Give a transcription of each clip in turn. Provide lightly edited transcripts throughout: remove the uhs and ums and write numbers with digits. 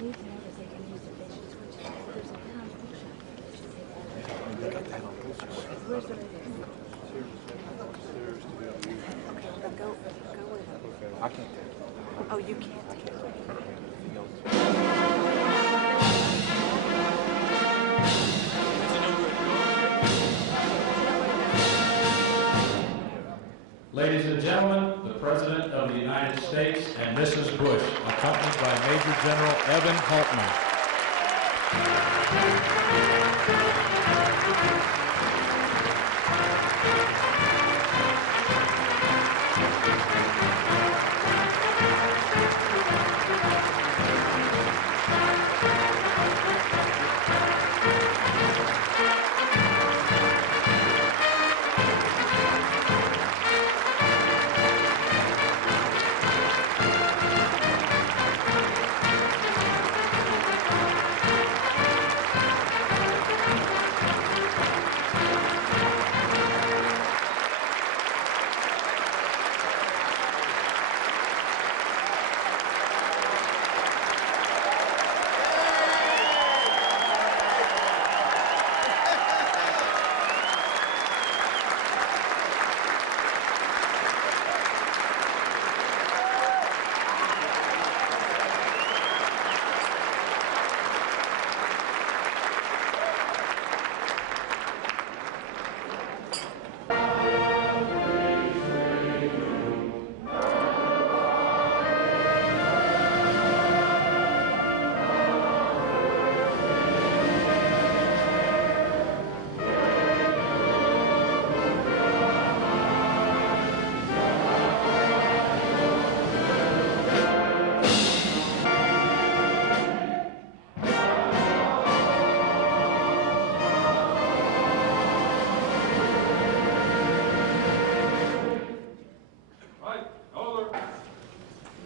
I can't take it. Oh, you can't take it. Ladies and gentlemen, the President of the United States and Mrs. Bush, accompanied by Major General Evan Haltman.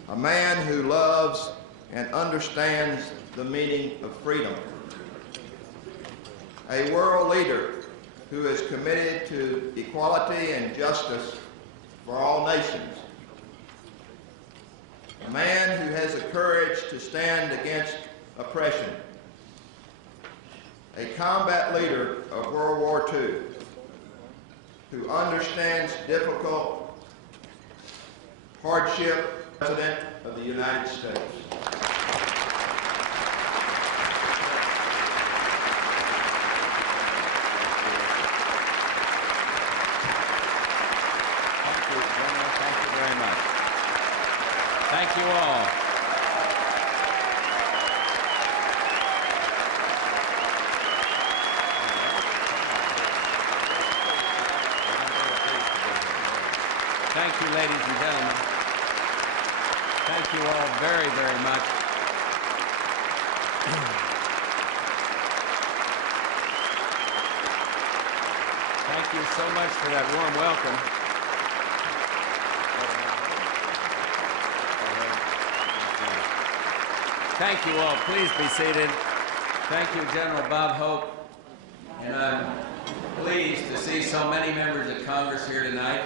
A man who loves and understands the meaning of freedom. A world leader who is committed to equality and justice for all nations. A man who has the courage to stand against oppression. A combat leader of World War II who understands difficult hardship. President of the United States. Thank you, General. Thank you very much. Thank you all. Thank you, ladies and gentlemen. Thank you all very, very much. Thank you so much for that warm welcome. Thank you all. Please be seated. Thank you, General Bob Hope. And I'm pleased to see so many members of Congress here tonight.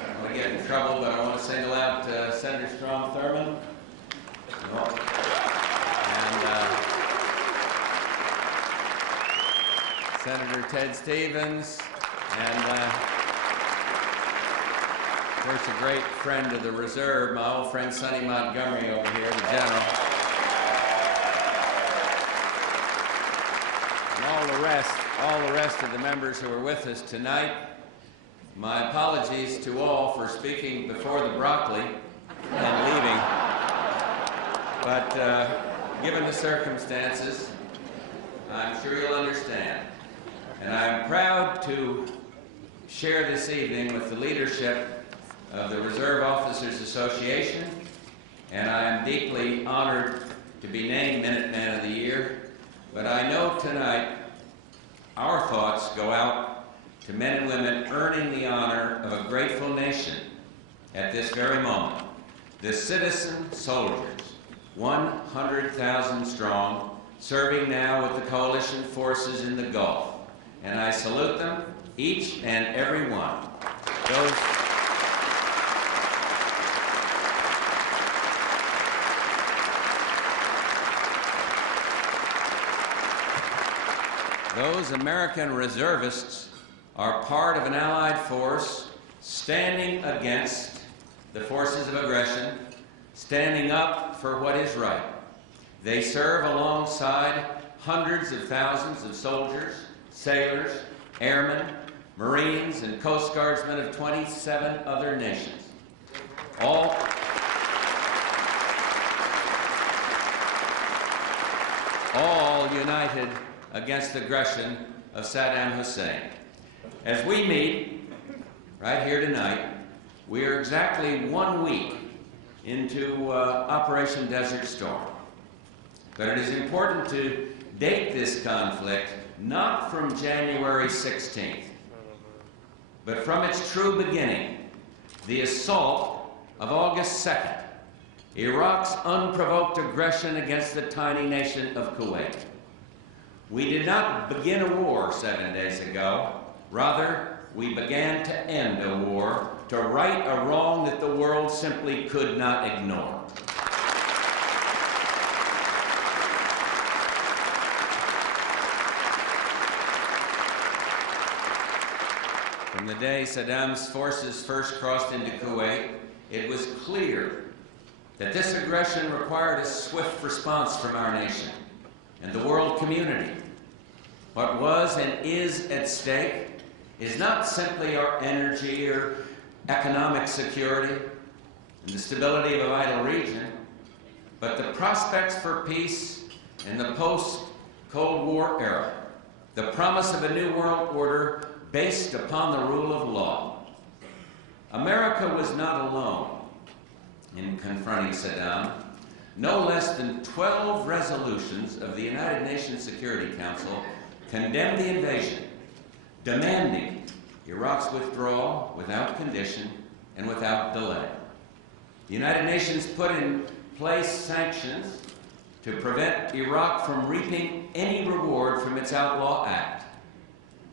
I'm going to get in trouble, but I want to single out Senator Strom Thurmond and Senator Ted Stevens, and of course a great friend of the reserve, my old friend Sonny Montgomery over here, the general, and all the rest of the members who are with us tonight. My apologies to all for speaking before the broccoli and leaving, but given the circumstances, I'm sure you'll understand. And I'm proud to share this evening with the leadership of the Reserve Officers Association, and I'm deeply honored to be named Minuteman of the Year. But I know tonight our thoughts go out to men and women earning the honor of a grateful nation at this very moment. The citizen soldiers, 100,000 strong, serving now with the coalition forces in the Gulf. And I salute them, each and every one. Those American reservists are part of an Allied force standing against the forces of aggression, standing up for what is right. They serve alongside hundreds of thousands of soldiers, sailors, airmen, Marines, and Coast Guardsmen of 27 other nations. All united against the aggression of Saddam Hussein. As we meet right here tonight, we are exactly 1 week into Operation Desert Storm. But it is important to date this conflict not from January 16th, but from its true beginning, the assault of August 2nd, Iraq's unprovoked aggression against the tiny nation of Kuwait. We did not begin a war 7 days ago. Rather, we began to end a war, to right a wrong that the world simply could not ignore. From the day Saddam's forces first crossed into Kuwait, it was clear that this aggression required a swift response from our nation and the world community. What was and is at stake is not simply our energy or economic security and the stability of a vital region, but the prospects for peace in the post-Cold War era, the promise of a new world order based upon the rule of law. America was not alone in confronting Saddam. No less than 12 resolutions of the United Nations Security Council condemned the invasion, demanding Iraq's withdrawal without condition and without delay. The United Nations put in place sanctions to prevent Iraq from reaping any reward from its outlaw act.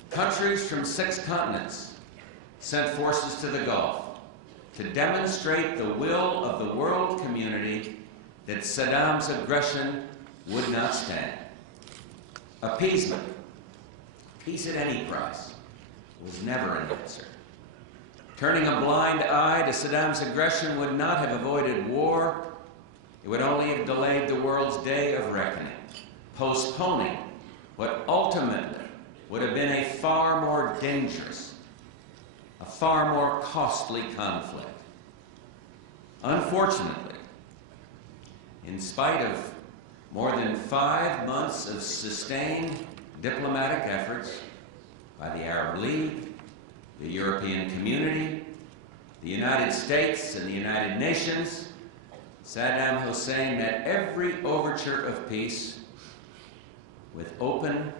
Countries from 6 continents sent forces to the Gulf to demonstrate the will of the world community that Saddam's aggression would not stand. Appeasement, peace at any price, was never an answer. Turning a blind eye to Saddam's aggression would not have avoided war. It would only have delayed the world's day of reckoning, postponing what ultimately would have been a far more dangerous, a far more costly conflict. Unfortunately, in spite of more than 5 months of sustained diplomatic efforts by the Arab League, the European community, the United States, and the United Nations, Saddam Hussein met every overture of peace with open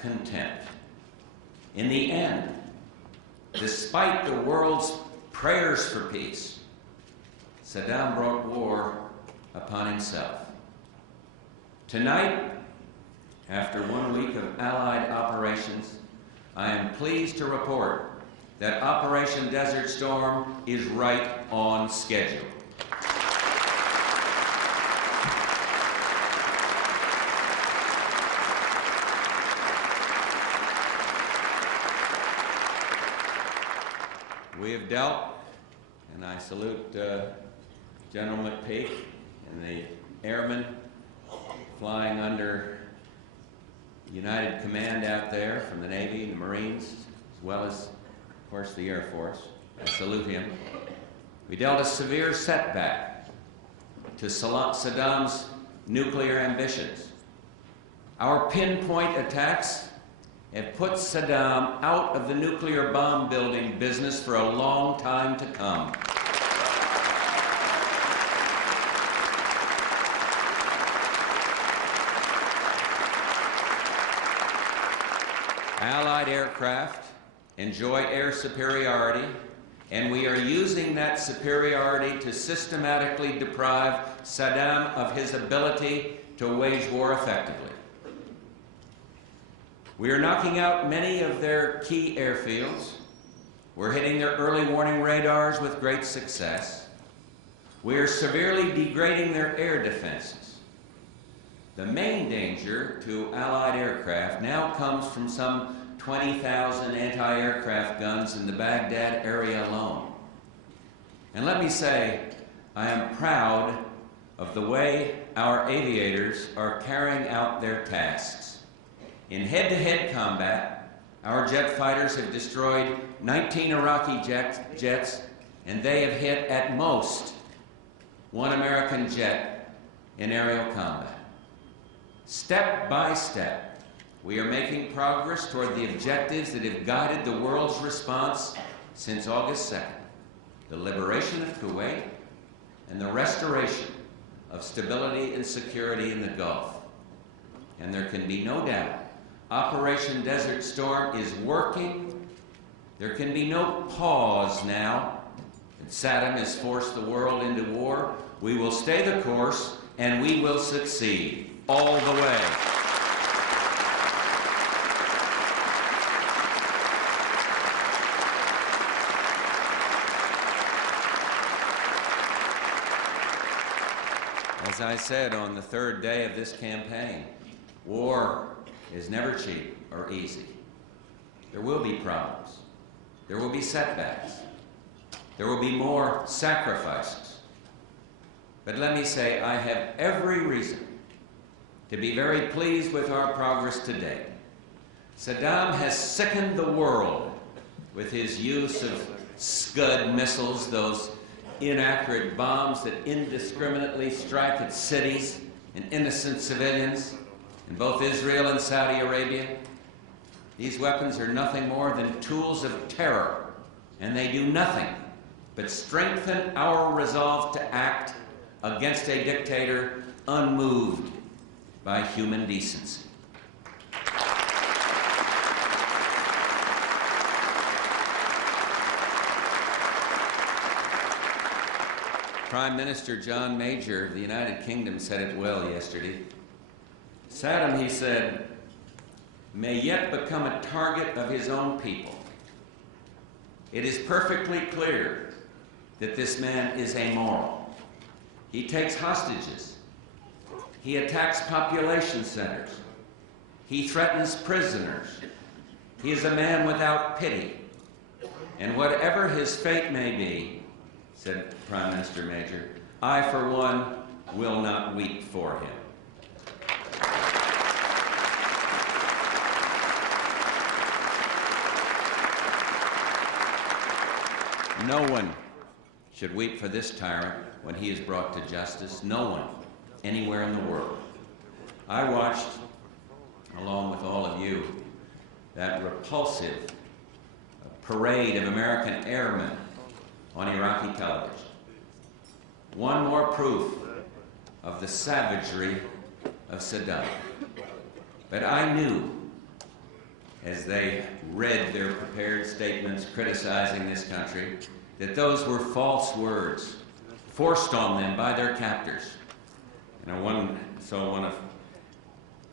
contempt. In the end, despite the world's prayers for peace, Saddam brought war upon himself. Tonight, after 1 week of Allied operations, I am pleased to report that Operation Desert Storm is right on schedule. We have dealt, and I salute General McPeak and the airmen flying under United Command out there from the Navy and the Marines, as well as, of course, the Air Force. I salute him. We dealt a severe setback to Saddam's nuclear ambitions. Our pinpoint attacks have put Saddam out of the nuclear bomb building business for a long time to come. Allied aircraft enjoy air superiority, and we are using that superiority to systematically deprive Saddam of his ability to wage war effectively. We are knocking out many of their key airfields. We're hitting their early warning radars with great success. We are severely degrading their air defenses. The main danger to Allied aircraft now comes from some 20,000 anti-aircraft guns in the Baghdad area alone. And let me say, I am proud of the way our aviators are carrying out their tasks. In head-to-head combat, our jet fighters have destroyed 19 Iraqi jets, and they have hit at most one American jet in aerial combat. Step by step, we are making progress toward the objectives that have guided the world's response since August 2nd, the liberation of Kuwait and the restoration of stability and security in the Gulf. And there can be no doubt, Operation Desert Storm is working. There can be no pause now that Saddam has forced the world into war. We will stay the course, and we will succeed all the way. As I said on the third day of this campaign, war is never cheap or easy. There will be problems. There will be setbacks. There will be more sacrifices. But let me say, I have every reason to be very pleased with our progress today. Saddam has sickened the world with his use of Scud missiles, those inaccurate bombs that indiscriminately strike at cities and innocent civilians in both Israel and Saudi Arabia. These weapons are nothing more than tools of terror, and they do nothing but strengthen our resolve to act against a dictator unmoved by human decency. Prime Minister John Major of the United Kingdom said it well yesterday. Saddam, he said, may yet become a target of his own people. It is perfectly clear that this man is amoral. He takes hostages. He attacks population centers. He threatens prisoners. He is a man without pity. And whatever his fate may be, said Prime Minister Major, I, for one, will not weep for him. No one should weep for this tyrant when he is brought to justice. No one, anywhere in the world. I watched, along with all of you, that repulsive parade of American airmen on Iraqi television. One more proof of the savagery of Saddam. But I knew, as they read their prepared statements criticizing this country, that those were false words forced on them by their captors. And one of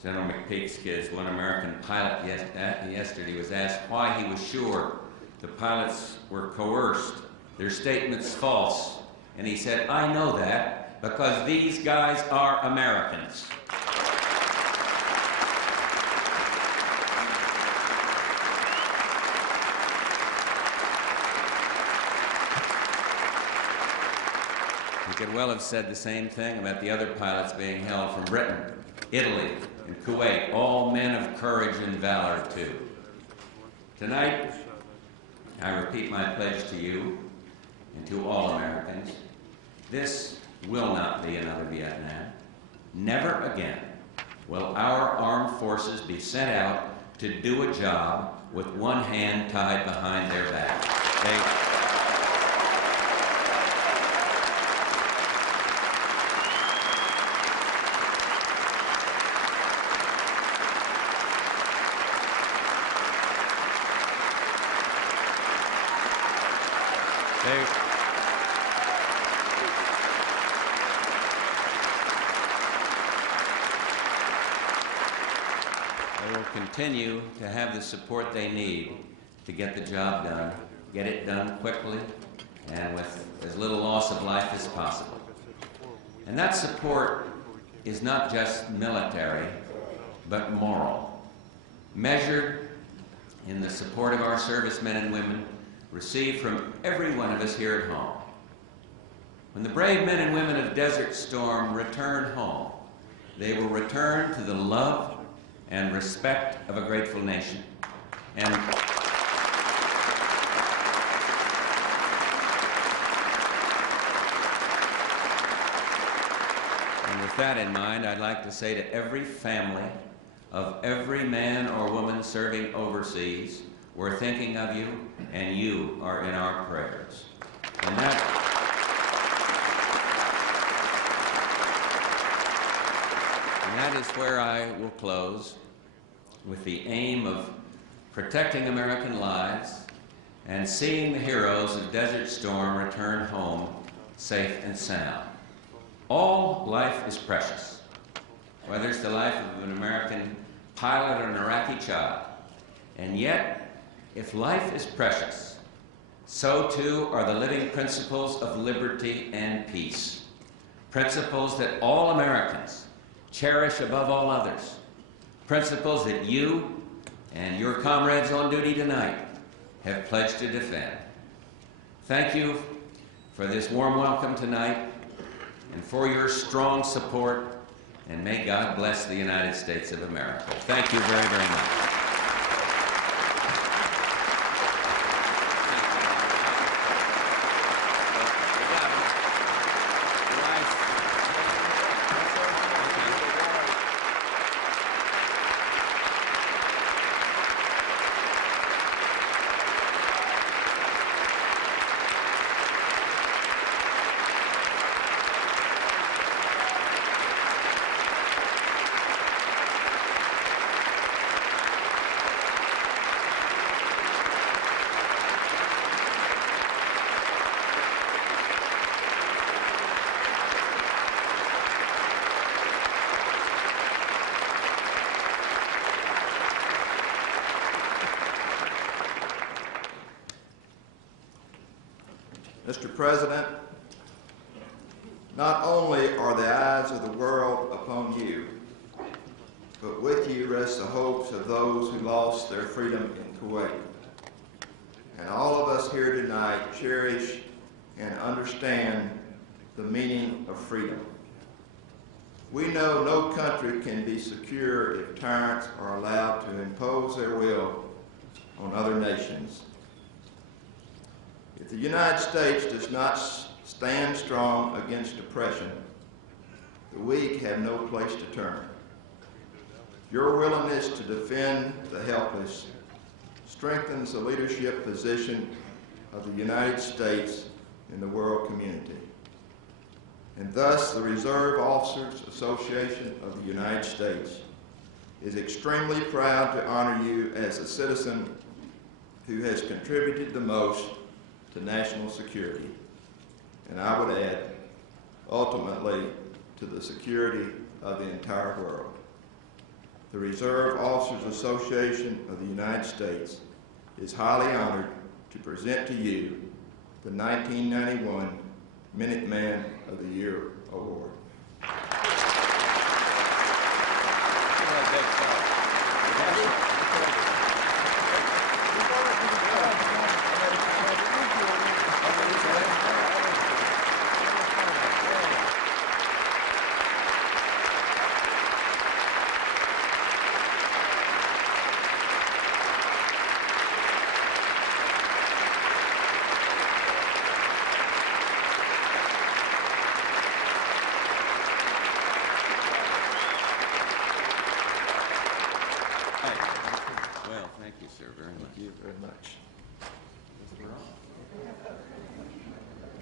General McPeak's kids, one American pilot yesterday was asked why he was sure the pilots were coerced, their statements false. And he said, I know that because these guys are Americans. He could well have said the same thing about the other pilots being held from Britain, Italy, and Kuwait, all men of courage and valor too. Tonight, I repeat my pledge to you and to all Americans. This will not be another Vietnam. Never again will our armed forces be sent out to do a job with one hand tied behind their back. They will continue to have the support they need to get the job done, get it done quickly, and with as little loss of life as possible. And that support is not just military, but moral, measured in the support of our servicemen and women received from every one of us here at home. When the brave men and women of Desert Storm return home, they will return to the love and respect of a grateful nation. And with that in mind, I'd like to say to every family of every man or woman serving overseas, we're thinking of you, and you are in our prayers. And that is where I will close, with the aim of protecting American lives and seeing the heroes of Desert Storm return home safe and sound. All life is precious, whether it's the life of an American pilot or an Iraqi child. And yet, if life is precious, so too are the living principles of liberty and peace, principles that all Americans cherish above all others, principles that you and your comrades on duty tonight have pledged to defend. Thank you for this warm welcome tonight and for your strong support, and may God bless the United States of America. Thank you very, very much. Mr. President, not only are the eyes of the world upon you, but with you rest the hopes of those who lost their freedom in Kuwait. And all of us here tonight cherish and understand the meaning of freedom. We know no country can be secure if tyrants are allowed to impose their will on other nations. If the United States does not stand strong against oppression, the weak have no place to turn. Your willingness to defend the helpless strengthens the leadership position of the United States in the world community. And thus, the Reserve Officers Association of the United States is extremely proud to honor you as a citizen who has contributed the most to national security, and I would add, ultimately, to the security of the entire world. The Reserve Officers Association of the United States is highly honored to present to you the 1991 Minuteman of the Year Award.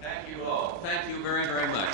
Thank you all. Thank you very, very much.